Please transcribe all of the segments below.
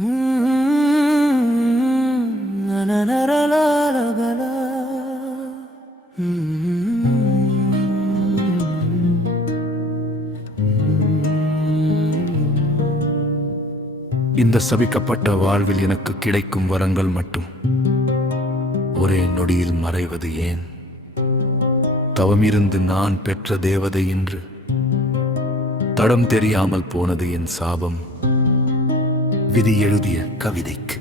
இந்த சபிக்கப்பட்ட வாழ்வில் எனக்கு கிடைக்கும் வரங்கள் மட்டும். ஒரே நொடியில் மறைவது ஏன்? தவமிருந்து நான் பெற்ற தேவதை என்று தடம் தெரியாமல் போனது என் சாபம். விதி எழுதிய கவிதைக்கு.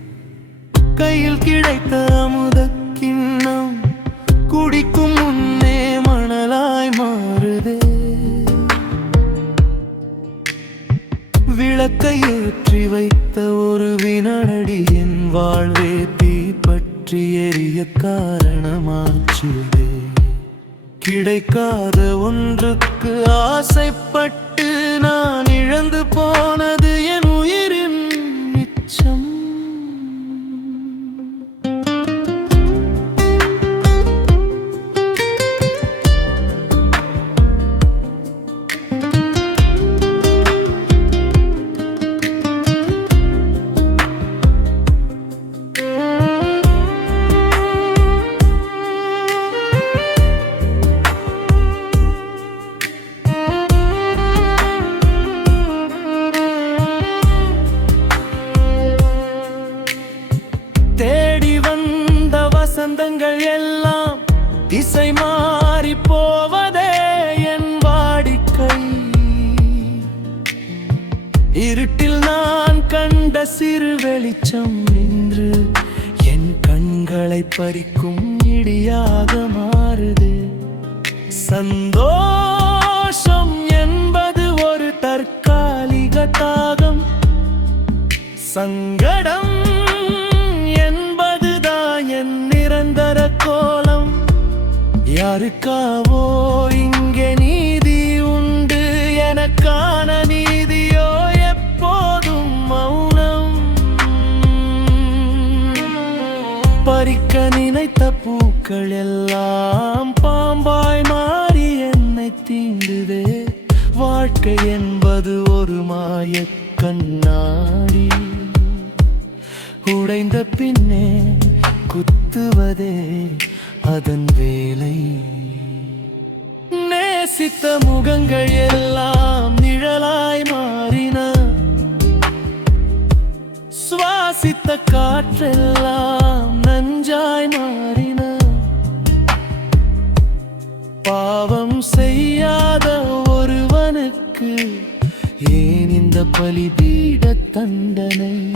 கையில் கிடைத்த அமுத கிண்ணம் குடிக்கும் முன்னே மணலாய் மாறுதே. விளக்கை ஏற்றி வைத்த ஒரு வினாடி என் வாழ்வே தீ பற்றி எரிய காரணமாச்சுதே. கிடைக்காத ஒன்றுக்கு ஆசைப்பட்டு நான் இழந்து போனது என் உயிரின் வசந்தங்கள் எல்லாம் திசை மாறி போவதே என் வாடிக்கை. இருட்டில் நான் கண்ட சிறு வெளிச்சம் நின்று என் கண்களை பறிக்கும் இடியாக மாறுது. சந்தோஷம் என்பது ஒரு தற்காலிக தாகம். சங்கடம் யாருக்காவோ இங்கே நீதி உண்டு. எனக்கான நீதியோ எப்போதும் மௌனம். பறிக்க நினைத்த பூக்கள் எல்லாம் பாம்பாய் மாறி என்னை தீண்டுதே. வாழ்க்கை என்பது ஒரு மாய கண்ணாடி. உடைந்த பின்னே குத்துவதே அதன் வேலை. நேசித்த முகங்கள் எல்லாம் நிழலாய் மாறின. சுவாசித்த காற்றெல்லாம் நஞ்சாய் மாறின. பாவம் செய்யாத ஒருவனுக்கு ஏன் இந்த பலிபீட தண்டனை?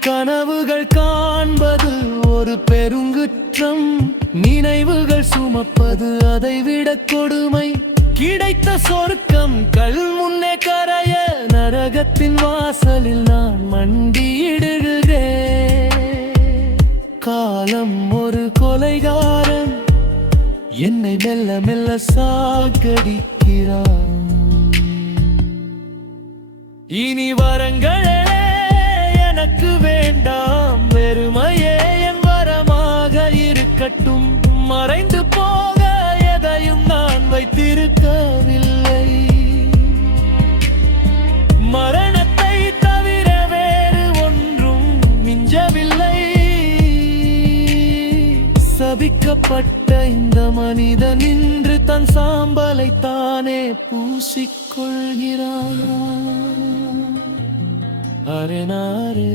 கனவுகள் காண்பது ஒரு பெருங்குற்றம். நினைவுகள் சுமப்பது அதை விட கொடுமை. கிடைத்த சொர்க்கம் கல் முன்னே கரைய. நரகத்தின் வாசலில் நான் மண்டியிடுகிறேன். காலம் ஒரு கொலைகாரன். என்னை மெல்ல மெல்ல சாகடிக்கிறான். இனி வரங்கள் கட்டும் மறைந்து போக எதையும் நான் வைத்திருக்கவில்லை. மரணத்தை தவிர வேறு ஒன்றும் மிஞ்சவில்லை. சபிக்கப்பட்ட இந்த மனிதன் இன்று தன் சாம்பலை தானே பூசிக்கொள்கிறான். அரே நாரே